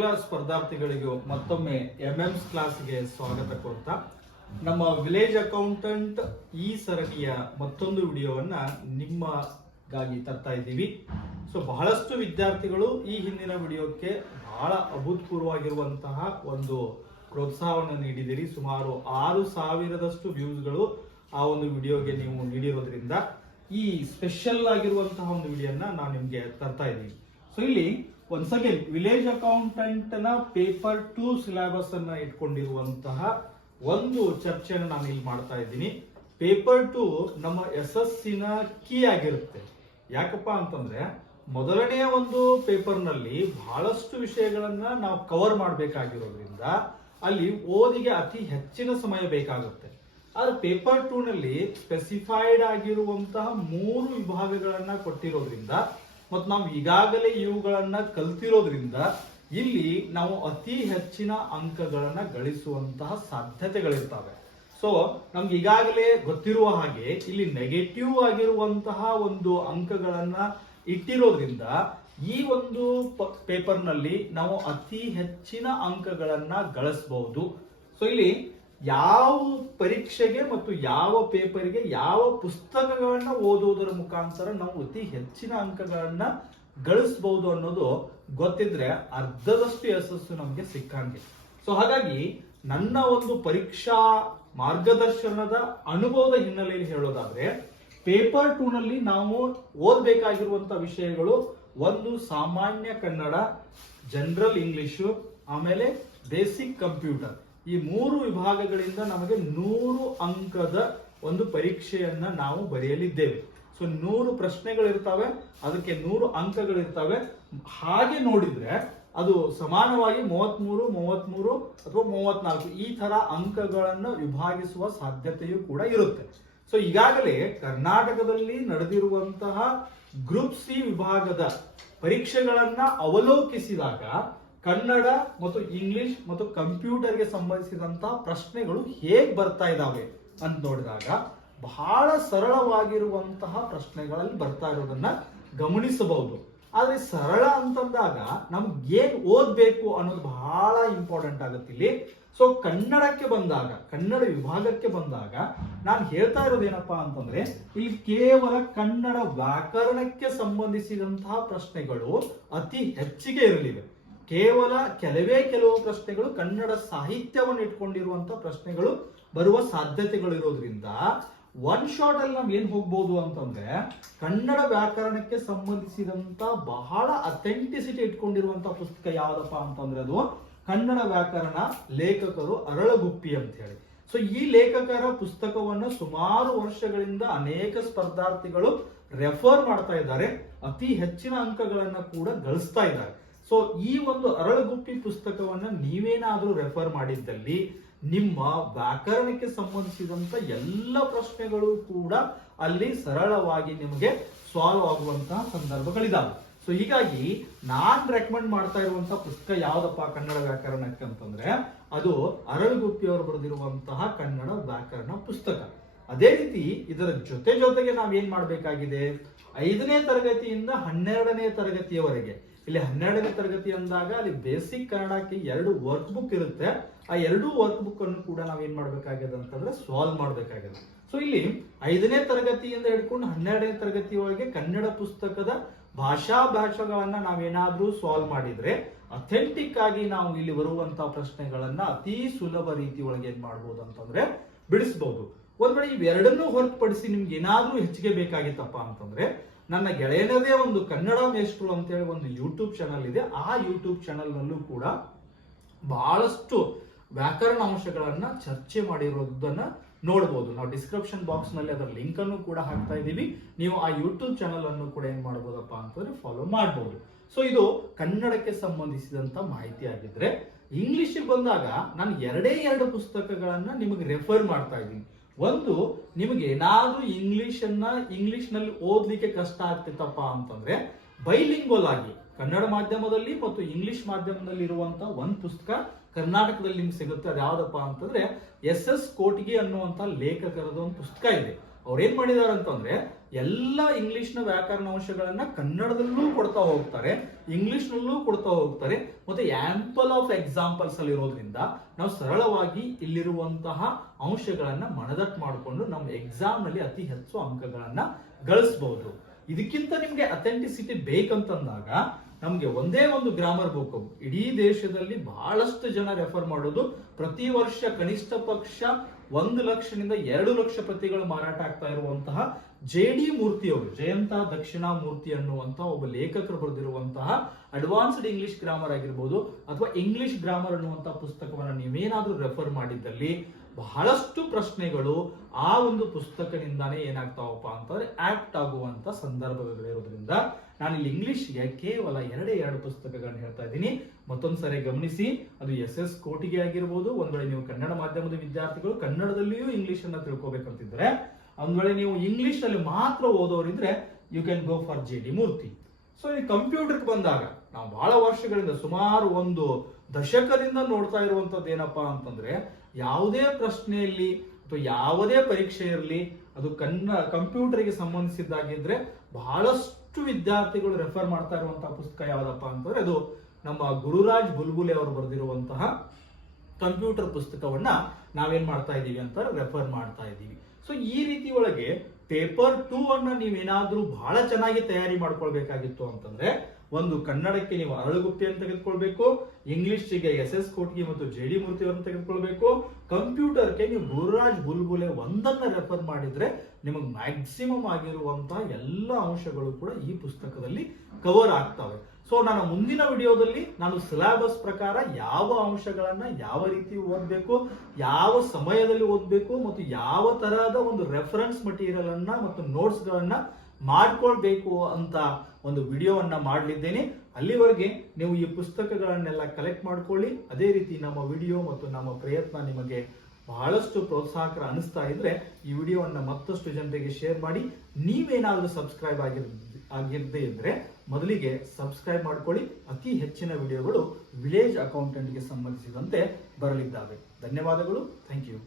ಎಲ್ಲ ಸ್ಪರ್ಧಾರ್ಥಿಗಳಿಗೂ ಮತ್ತೊಮ್ಮೆ ಎಂಎಂಸ್ ಕ್ಲಾಸ್ಗೆ ಸ್ವಾಗತ ಕೋರ್ತಾ ನಮ್ಮ ವಿಲೇಜ್ ಅಕೌಂಟೆಂಟ್ ಈ ಸರಣಿಯ ಮತ್ತೊಂದು ವಿಡಿಯೋವನ್ನ ನಿಮ್ಮಗಾಗಿ ತರ್ತಾ ಇದ್ದೀವಿ. ಸೊ ಬಹಳಷ್ಟು ವಿದ್ಯಾರ್ಥಿಗಳು ಈ ಹಿಂದಿನ ವಿಡಿಯೋಕ್ಕೆ ಬಹಳ ಅಭೂತಪೂರ್ವವಾಗಿರುವಂತಹ ಒಂದು ಪ್ರೋತ್ಸಾಹವನ್ನು ನೀಡಿದಿರಿ. ಸುಮಾರು 6,000ದಷ್ಟು ವ್ಯೂಸ್ಗಳು ಆ ಒಂದು ವಿಡಿಯೋಗೆ ನೀವು ನೀಡಿರೋದ್ರಿಂದ ಈ ಸ್ಪೆಷಲ್ ಆಗಿರುವಂತಹ ಒಂದು ವಿಡಿಯೋನ ನಾನು ನಿಮ್ಗೆ ತರ್ತಾ ಇದ್ದೀನಿ. ಸೊ ಇಲ್ಲಿ ಒನ್ಸ್ ಅಗೇನ್ ವಿಲೇಜ್ ಅಕೌಂಟೆಂಟ್ ನ ಪೇಪರ್ 2 ಸಿಲೆಬಸ್ ಅನ್ನ ಇಟ್ಕೊಂಡಿರುವಂತಹ ಒಂದು ಚರ್ಚೆಯನ್ನು ನಾನು ಇಲ್ಲಿ ಮಾಡ್ತಾ ಇದ್ದೀನಿ. ಪೇಪರ್ 2 ನಮ್ಮ SSC ನ ಕೀ ಆಗಿರುತ್ತೆ. ಯಾಕಪ್ಪ ಅಂತಂದ್ರೆ ಮೊದಲನೆಯ ಒಂದು ಪೇಪರ್ ನಲ್ಲಿ ಬಹಳಷ್ಟು ವಿಷಯಗಳನ್ನ ನಾವು ಕವರ್ ಮಾಡಬೇಕಾಗಿರೋದ್ರಿಂದ ಅಲ್ಲಿ ಓದಿಗೆ ಅತಿ ಹೆಚ್ಚಿನ ಸಮಯ ಬೇಕಾಗುತ್ತೆ. ಆದ್ರೆ ಪೇಪರ್ 2 ನಲ್ಲಿ ಸ್ಪೆಸಿಫೈಡ್ ಆಗಿರುವಂತಹ 3 ವಿಭಾಗಗಳನ್ನ ಕೊಟ್ಟಿರೋದ್ರಿಂದ ಮತ್ತು ನಾವು ಈಗಾಗಲೇ ಇವುಗಳನ್ನ ಕಲ್ತಿರೋದ್ರಿಂದ ಇಲ್ಲಿ ನಾವು ಅತಿ ಹೆಚ್ಚಿನ ಅಂಕಗಳನ್ನ ಗಳಿಸುವಂತಹ ಸಾಧ್ಯತೆಗಳಿರ್ತವೆ. ಸೊ ನಮ್ಗೆ ಈಗಾಗಲೇ ಗೊತ್ತಿರುವ ಹಾಗೆ ಇಲ್ಲಿ ನೆಗೆಟಿವ್ ಆಗಿರುವಂತಹ ಒಂದು ಅಂಕಗಳನ್ನ ಇಟ್ಟಿರೋದ್ರಿಂದ ಈ ಒಂದು ಪೇಪರ್ ನಲ್ಲಿ ನಾವು ಅತಿ ಹೆಚ್ಚಿನ ಅಂಕಗಳನ್ನ ಗಳಿಸಬಹುದು. ಸೊ ಇಲ್ಲಿ ಯಾವ ಪರೀಕ್ಷೆಗೆ ಮತ್ತು ಯಾವ ಪೇಪರ್ಗೆ ಯಾವ ಪುಸ್ತಕಗಳನ್ನ ಓದುವುದರ ಮುಖಾಂತರ ನಾವು ಅತಿ ಹೆಚ್ಚಿನ ಅಂಕಗಳನ್ನ ಗಳಿಸಬಹುದು ಅನ್ನೋದು ಗೊತ್ತಿದ್ರೆ ಅರ್ಧದಷ್ಟು ಯಶಸ್ಸು ನಮ್ಗೆ ಸಿಕ್ಕಂಗೆ. ಸೊ ಹಾಗಾಗಿ ನನ್ನ ಒಂದು ಪರೀಕ್ಷಾ ಮಾರ್ಗದರ್ಶನದ ಅನುಭವದ ಹಿನ್ನೆಲೆಯಲ್ಲಿ ಹೇಳೋದಾದ್ರೆ ಪೇಪರ್ 2 ನಲ್ಲಿ ನಾವು ಓದ್ಬೇಕಾಗಿರುವಂತಹ ವಿಷಯಗಳು ಒಂದು ಸಾಮಾನ್ಯ ಕನ್ನಡ, ಜನರಲ್ ಇಂಗ್ಲಿಷು, ಆಮೇಲೆ ಬೇಸಿಕ್ ಕಂಪ್ಯೂಟರ್. ಈ 3 ವಿಭಾಗಗಳಿಂದ ನಮಗೆ 100 ಅಂಕದ ಒಂದು ಪರೀಕ್ಷೆಯನ್ನ ನಾವು ಬರೆಯಲಿದ್ದೇವೆ. ಸೊ 100 ಪ್ರಶ್ನೆಗಳಿರ್ತವೆ, ಅದಕ್ಕೆ 100 ಅಂಕಗಳಿರ್ತವೆ. ಹಾಗೆ ನೋಡಿದ್ರೆ ಅದು ಸಮಾನವಾಗಿ 33, 33 ಅಥವಾ 34 ಈ ತರ ಅಂಕಗಳನ್ನ ವಿಭಾಗಿಸುವ ಸಾಧ್ಯತೆಯೂ ಕೂಡ ಇರುತ್ತೆ. ಸೊ ಈಗಾಗಲೇ ಕರ್ನಾಟಕದಲ್ಲಿ ನಡೆದಿರುವಂತಹ ಗ್ರೂಪ್ ಸಿ ವಿಭಾಗದ ಪರೀಕ್ಷೆಗಳನ್ನ ಅವಲೋಕಿಸಿದಾಗ ಕನ್ನಡ ಮತ್ತು ಇಂಗ್ಲಿಷ್ ಮತ್ತು ಕಂಪ್ಯೂಟರ್ಗೆ ಸಂಬಂಧಿಸಿದಂತಹ ಪ್ರಶ್ನೆಗಳು ಹೇಗೆ ಬರ್ತಾ ಇದ್ದಾವೆ ಅಂತ ನೋಡಿದಾಗ ಬಹಳ ಸರಳವಾಗಿರುವಂತಹ ಪ್ರಶ್ನೆಗಳಲ್ಲಿ ಬರ್ತಾ ಇರೋದನ್ನ ಗಮನಿಸಬಹುದು. ಆದ್ರೆ ಸರಳ ಅಂತಂದಾಗ ನಮ್ಗೆ ಏನ್ ಓದ್ಬೇಕು ಅನ್ನೋದು ಬಹಳ ಇಂಪಾರ್ಟೆಂಟ್ ಆಗುತ್ತೆ ಇಲ್ಲಿ. ಸೊ ಕನ್ನಡಕ್ಕೆ ಬಂದಾಗ, ಕನ್ನಡ ವಿಭಾಗಕ್ಕೆ ಬಂದಾಗ ನಾನು ಹೇಳ್ತಾ ಇರೋದೇನಪ್ಪಾ ಅಂತಂದ್ರೆ ಇಲ್ಲಿ ಕೇವಲ ಕನ್ನಡ ವ್ಯಾಕರಣಕ್ಕೆ ಸಂಬಂಧಿಸಿದಂತಹ ಪ್ರಶ್ನೆಗಳು ಅತಿ ಹೆಚ್ಚಿಗೆ ಇರಲಿವೆ. ಕೇವಲ ಕೆಲವು ಪ್ರಶ್ನೆಗಳು ಕನ್ನಡ ಸಾಹಿತ್ಯವನ್ನು ಇಟ್ಕೊಂಡಿರುವಂತಹ ಪ್ರಶ್ನೆಗಳು ಬರುವ ಸಾಧ್ಯತೆಗಳು ಇರೋದ್ರಿಂದ ಒನ್ ಶಾಟ್ ಅಲ್ಲಿ ನಾವು ಏನ್ ಹೋಗ್ಬೋದು ಅಂತಂದ್ರೆ ಕನ್ನಡ ವ್ಯಾಕರಣಕ್ಕೆ ಸಂಬಂಧಿಸಿದಂತ ಬಹಳ ಅಥೆಂಟಿಸಿಟಿ ಇಟ್ಕೊಂಡಿರುವಂತಹ ಪುಸ್ತಕ ಯಾವ್ದಪ್ಪ ಅಂತಂದ್ರೆ ಅದು ಕನ್ನಡ ವ್ಯಾಕರಣ, ಲೇಖಕರು ಅರಳಗುಪ್ಪಿ ಅಂತ ಹೇಳಿ. ಸೊ ಈ ಲೇಖಕರ ಪುಸ್ತಕವನ್ನು ಸುಮಾರು ವರ್ಷಗಳಿಂದ ಅನೇಕ ಸ್ಪರ್ಧಾರ್ಥಿಗಳು ರೆಫರ್ ಮಾಡ್ತಾ ಇದ್ದಾರೆ, ಅತಿ ಹೆಚ್ಚಿನ ಅಂಕಗಳನ್ನ ಕೂಡ ಗಳಿಸ್ತಾ ಇದ್ದಾರೆ. ಸೊ ಈ ಒಂದು ಅರಳಗುಪ್ಪಿ ಪುಸ್ತಕವನ್ನ ನೀವೇನಾದ್ರೂ ರೆಫರ್ ಮಾಡಿದ್ದಲ್ಲಿ ನಿಮ್ಮ ವ್ಯಾಕರಣಕ್ಕೆ ಸಂಬಂಧಿಸಿದಂತ ಎಲ್ಲ ಪ್ರಶ್ನೆಗಳು ಕೂಡ ಅಲ್ಲಿ ಸರಳವಾಗಿ ನಿಮಗೆ ಸಾಲ್ವ್ ಆಗುವಂತಹ ಸಂದರ್ಭಗಳಿದಾವೆ. ಸೊ ಹೀಗಾಗಿ ನಾನ್ ರೆಕಮೆಂಡ್ ಮಾಡ್ತಾ ಇರುವಂತಹ ಪುಸ್ತಕ ಯಾವ್ದಪ್ಪ ಕನ್ನಡ ವ್ಯಾಕರಣಕ್ಕೆ ಅಂತಂದ್ರೆ ಅದು ಅರಳಗುಪ್ಪಿ ಅವರು ಬರೆದಿರುವಂತಹ ಕನ್ನಡ ವ್ಯಾಕರಣ ಪುಸ್ತಕ. ಅದೇ ರೀತಿ ಇದರ ಜೊತೆಗೆ ನಾವೇನ್ ಮಾಡ್ಬೇಕಾಗಿದೆ, 5ನೇ ತರಗತಿಯಿಂದ 12ನೇ ತರಗತಿಯವರೆಗೆ. ಇಲ್ಲಿ 12ನೇ ತರಗತಿ ಅಂದಾಗ ಅಲ್ಲಿ ಬೇಸಿಕ್ ಕನ್ನಡಕ್ಕೆ 2 ವರ್ಕ್ ಬುಕ್ ಇರುತ್ತೆ. ಆ 2 ವರ್ಕ್ ಬುಕ್ ಅನ್ನು ಕೂಡ ನಾವೇನ್ ಮಾಡ್ಬೇಕಾಗಿದೆ ಅಂತಂದ್ರೆ ಸಾಲ್ವ್ ಮಾಡ್ಬೇಕಾಗಿದೆ. ಸೊ ಇಲ್ಲಿ 5ನೇ ತರಗತಿಯಿಂದ ಹಿಡ್ಕೊಂಡು 12ನೇ ತರಗತಿಯೊಳಗೆ ಕನ್ನಡ ಪುಸ್ತಕದ ಭಾಷೆಗಳನ್ನ ನಾವೇನಾದ್ರೂ ಸಾಲ್ವ್ ಮಾಡಿದ್ರೆ ಅಥೆಂಟಿಕ್ ಆಗಿ ನಾವು ಇಲ್ಲಿ ಬರುವಂತಹ ಪ್ರಶ್ನೆಗಳನ್ನ ಅತಿ ಸುಲಭ ರೀತಿ ಒಳಗೆ ಏನ್ ಮಾಡ್ಬೋದು ಅಂತಂದ್ರೆ ಬಿಡಿಸಬಹುದು. ಒಂದ್ ವೇಳೆ ಇವೆರಡನ್ನೂ ಹೊರತುಪಡಿಸಿ ನಿಮ್ಗೆ ಏನಾದ್ರೂ ಹೆಚ್ಚಿಗೆ ಬೇಕಾಗಿತ್ತಪ್ಪ ಅಂತಂದ್ರೆ ನನ್ನ ಗೆಳೆಯನದೇ ಒಂದು ಕನ್ನಡ ಮೇಷ್ಟ್ರು ಅಂತೇಳಿ ಒಂದು ಯೂಟ್ಯೂಬ್ ಚಾನಲ್ ಇದೆ. ಆ ಯೂಟ್ಯೂಬ್ ಚಾನಲ್ ನಲ್ಲೂ ಕೂಡ ಬಹಳಷ್ಟು ವ್ಯಾಕರಣ ಅಂಶಗಳನ್ನ ಚರ್ಚೆ ಮಾಡಿರೋದನ್ನ ನೋಡಬಹುದು. ನಾವು ಡಿಸ್ಕ್ರಿಪ್ಷನ್ ಬಾಕ್ಸ್ ನಲ್ಲಿ ಅದರ ಲಿಂಕ್ ಅನ್ನು ಕೂಡ ಹಾಕ್ತಾ ಇದ್ದೀವಿ. ನೀವು ಆ ಯೂಟ್ಯೂಬ್ ಚಾನಲ್ ಅನ್ನು ಕೂಡ ಏನ್ ಮಾಡಬಹುದಪ್ಪ ಅಂತಂದ್ರೆ ಫಾಲೋ ಮಾಡಬಹುದು. ಸೊ ಇದು ಕನ್ನಡಕ್ಕೆ ಸಂಬಂಧಿಸಿದಂತ ಮಾಹಿತಿ ಆಗಿದ್ರೆ, ಇಂಗ್ಲಿಷ್ ಬಂದಾಗ ನಾನು 2 ಪುಸ್ತಕಗಳನ್ನ ನಿಮಗೆ ರೆಫರ್ ಮಾಡ್ತಾ ಇದ್ದೀನಿ. ಒಂದು, ನಿಮಗೆ ಏನಾದ್ರೂ ಇಂಗ್ಲಿಷ್ ನಲ್ಲಿ ಓದ್ಲಿಕ್ಕೆ ಕಷ್ಟ ಆಗ್ತಿತ್ತಪ್ಪ ಅಂತಂದ್ರೆ ಬೈಲಿಂಗ್ವಲ್ ಆಗಿ ಕನ್ನಡ ಮಾಧ್ಯಮದಲ್ಲಿ ಮತ್ತು ಇಂಗ್ಲಿಷ್ ಮಾಧ್ಯಮದಲ್ಲಿ ಇರುವಂತಹ ಒಂದು ಪುಸ್ತಕ ಕರ್ನಾಟಕದಲ್ಲಿ ನಿಮ್ಗೆ ಸಿಗುತ್ತೆ. ಅದು ಯಾವ್ದಪ್ಪ ಅಂತಂದ್ರೆ SS ಕೋಟಿಗೆ ಅನ್ನುವಂತ ಲೇಖಕರದ ಒಂದು ಪುಸ್ತಕ ಇದೆ. ಅವ್ರೇನ್ ಮಾಡಿದಾರೆ ಅಂತಂದ್ರೆ ಎಲ್ಲ ಇಂಗ್ಲಿಷ್ನ ವ್ಯಾಕರಣಾಂಶಗಳನ್ನ ಕನ್ನಡದಲ್ಲೂ ಕೊಡ್ತಾ ಹೋಗ್ತಾರೆ, ಇಂಗ್ಲಿಷ್ನಲ್ಲೂ ಕೊಡ್ತಾ ಹೋಗ್ತಾರೆ, ಮತ್ತೆ ಆಂಪಲ್ ಆಫ್ ಎಕ್ಸಾಂಪಲ್ಸ್ ಅಲ್ಲಿ ಇರೋದ್ರಿಂದ ನಾವು ಸರಳವಾಗಿ ಇಲ್ಲಿರುವಂತಹ ಅಂಶಗಳನ್ನ ಮನದಟ್ಟು ಮಾಡಿಕೊಂಡು ನಮ್ಮ ಎಕ್ಸಾಮ್ ನಲ್ಲಿ ಅತಿ ಹೆಚ್ಚು ಅಂಕಗಳನ್ನ ಗಳಿಸಬಹುದು. ಇದಕ್ಕಿಂತ ನಿಮ್ಗೆ ಅಥೆಂಟಿಸಿಟಿ ಬೇಕಂತಂದಾಗ ನಮ್ಗೆ ಒಂದೇ ಒಂದು ಗ್ರಾಮರ್ ಬುಕ್ ಇಡೀ ದೇಶದಲ್ಲಿ ಬಹಳಷ್ಟು ಜನ ರೆಫರ್ ಮಾಡೋದು, ಪ್ರತಿ ವರ್ಷ ಕನಿಷ್ಠ ಪಕ್ಷ 1 ಲಕ್ಷದಿಂದ 2 ಲಕ್ಷ ಪ್ರತಿಗಳು ಮಾರಾಟ ಆಗ್ತಾ ಇರುವಂತಹ JD ಮೂರ್ತಿ ಅವರು, ಜಯಂತ ದಕ್ಷಿಣಾಮೂರ್ತಿ ಅನ್ನುವಂತಹ ಒಬ್ಬ ಲೇಖಕರು ಬರೆದಿರುವಂತಹ ಅಡ್ವಾನ್ಸ್ಡ್ ಇಂಗ್ಲಿಷ್ ಗ್ರಾಮರ್ ಆಗಿರ್ಬೋದು ಅಥವಾ ಇಂಗ್ಲಿಷ್ ಗ್ರಾಮರ್ ಅನ್ನುವಂತಹ ಪುಸ್ತಕವನ್ನ ನೀವೇನಾದ್ರೂ ರೆಫರ್ ಮಾಡಿದ್ದಲ್ಲಿ ಬಹಳಷ್ಟು ಪ್ರಶ್ನೆಗಳು ಆ ಒಂದು ಪುಸ್ತಕದಿಂದಾನೇ ಏನಾಗ್ತಾವಪ್ಪ ಅಂತಂದ್ರೆ ಆಕ್ಟ್ ಆಗುವಂತ ಸಂದರ್ಭಗಳಿರೋದ್ರಿಂದ ನಾನು ಇಲ್ಲಿ ಇಂಗ್ಲಿಷ್ಗೆ ಕೇವಲ 2 ಪುಸ್ತಕಗಳನ್ನ ಹೇಳ್ತಾ ಇದ್ದೀನಿ. ಮತ್ತೊಂದ್ಸರಿ ಗಮನಿಸಿ, ಅದು SS ಕೋಟಿಗೆ ಆಗಿರ್ಬೋದು. ಒಂದ್ ವೇಳೆ ನೀವು ಕನ್ನಡ ಮಾಧ್ಯಮದ ವಿದ್ಯಾರ್ಥಿಗಳು ಕನ್ನಡದಲ್ಲಿಯೂ ಇಂಗ್ಲಿಷ್ ಅನ್ನ ತಿಳ್ಕೊಬೇಕಂತಿದ್ರೆ, ಒಂದ್ ವೇಳೆ ನೀವು ಇಂಗ್ಲಿಷ್ ಅಲ್ಲಿ ಮಾತ್ರ ಓದೋರಿದ್ರೆ you can go for JD Murthy. So ಈ ಕಂಪ್ಯೂಟರ್ಗೆ ಬಂದಾಗ ನಾವು ಬಹಳ ವರ್ಷಗಳಿಂದ ಸುಮಾರು 1 ದಶಕದಿಂದ ನೋಡ್ತಾ ಇರುವಂತದ್ದು ಏನಪ್ಪಾ ಅಂತಂದ್ರೆ, ಯಾವುದೇ ಪ್ರಶ್ನೆಯಲ್ಲಿ ಅಥವಾ ಯಾವುದೇ ಪರೀಕ್ಷೆ ಇರಲಿ ಅದು ಕಂಪ್ಯೂಟರ್ಗೆ ಸಂಬಂಧಿಸಿದ್ದಾಗಿದ್ರೆ ಬಹಳಷ್ಟು ವಿದ್ಯಾರ್ಥಿಗಳು ರೆಫರ್ ಮಾಡ್ತಾ ಇರುವಂತಹ ಪುಸ್ತಕ ಯಾವ್ದಪ್ಪ ಅಂತಂದ್ರೆ ಅದು ನಮ್ಮ ಗುರುರಾಜ್ ಬುಲ್ಬುಲೆ ಅವರು ಬರೆದಿರುವಂತಹ ಕಂಪ್ಯೂಟರ್ ಪುಸ್ತಕವನ್ನ ನಾವೇನ್ ಮಾಡ್ತಾ ಇದೀವಿ ಅಂತ ರೆಫರ್ ಮಾಡ್ತಾ ಇದ್ದೀವಿ. ಸೊ ಈ ರೀತಿ ಒಳಗೆ ಪೇಪರ್ 2 ಅನ್ನ ನೀವೇನಾದ್ರೂ ಬಹಳ ಚೆನ್ನಾಗಿ ತಯಾರಿ ಮಾಡ್ಕೊಳ್ಬೇಕಾಗಿತ್ತು ಅಂತಂದ್ರೆ, ಒಂದು ಕನ್ನಡಕ್ಕೆ ನೀವು ಅರಳುಗುಪ್ಪಿಯನ್ನು ತೆಗೆದುಕೊಳ್ಬೇಕು, ಇಂಗ್ಲಿಷ್ಗೆ SS ಕೋಟ್ಗಿ ಮತ್ತು JD ಮೂರ್ತಿ ಅವರನ್ನು ತೆಗೆದುಕೊಳ್ಬೇಕು, ಕಂಪ್ಯೂಟರ್ಗೆ ನೀವು ಗುರುರಾಜ್ ಬುಲ್ಬುಲೆ ಒಂದನ್ನ ರೆಫರ್ ಮಾಡಿದ್ರೆ ನಿಮಗೆ ಮ್ಯಾಕ್ಸಿಮಮ್ ಆಗಿರುವಂತಹ ಎಲ್ಲ ಅಂಶಗಳು ಕೂಡ ಈ ಪುಸ್ತಕದಲ್ಲಿ ಕವರ್ ಆಗ್ತವೆ. ಸೊ ನಾನು ಮುಂದಿನ ವಿಡಿಯೋದಲ್ಲಿ ನಾನು ಸಿಲೆಬಸ್ ಪ್ರಕಾರ ಯಾವ ಅಂಶಗಳನ್ನ ಯಾವ ರೀತಿ ಓದಬೇಕು, ಯಾವ ಸಮಯದಲ್ಲಿ ಓದಬೇಕು ಮತ್ತು ಯಾವ ತರಹದ ಒಂದು ರೆಫರೆನ್ಸ್ ಮಟೀರಿಯಲ್ ಅನ್ನ ಮತ್ತು ನೋಟ್ಸ್ ಗಳನ್ನ ಮಾಡ್ಕೊಳ್ಬೇಕು ಅಂತ ಒಂದು ವಿಡಿಯೋವನ್ನ ಮಾಡಲಿದ್ದೇನೆ. ಅಲ್ಲಿವರೆಗೆ ನೀವು ಈ ಪುಸ್ತಕಗಳನ್ನೆಲ್ಲ ಕಲೆಕ್ಟ್ ಮಾಡ್ಕೊಳ್ಳಿ. ಅದೇ ರೀತಿ ನಮ್ಮ ವಿಡಿಯೋ ಮತ್ತು ನಮ್ಮ ಪ್ರಯತ್ನ ನಿಮಗೆ ಬಹಳಷ್ಟು ಪ್ರೋತ್ಸಾಹಕರ ಅನಿಸ್ತಾ ಇದ್ರೆ ಈ ವಿಡಿಯೋವನ್ನ ಮತ್ತಷ್ಟು ಜನರಿಗೆ ಶೇರ್ ಮಾಡಿ. ನೀವೇನಾದ್ರೂ ಸಬ್ಸ್ಕ್ರೈಬ್ ಆಗಿರದೇ ಇದ್ರೆ ಮೊದಲಿಗೆ ಸಬ್ಸ್ಕ್ರೈಬ್ ಮಾಡ್ಕೊಳ್ಳಿ. ಅತಿ ಹೆಚ್ಚಿನ ವಿಡಿಯೋಗಳು ವಿಲೇಜ್ ಅಕೌಂಟೆಂಟ್ಗೆ ಸಂಬಂಧಿಸಿದಂತೆ ಬರಲಿದ್ದಾವೆ. ಧನ್ಯವಾದಗಳು. Thank you.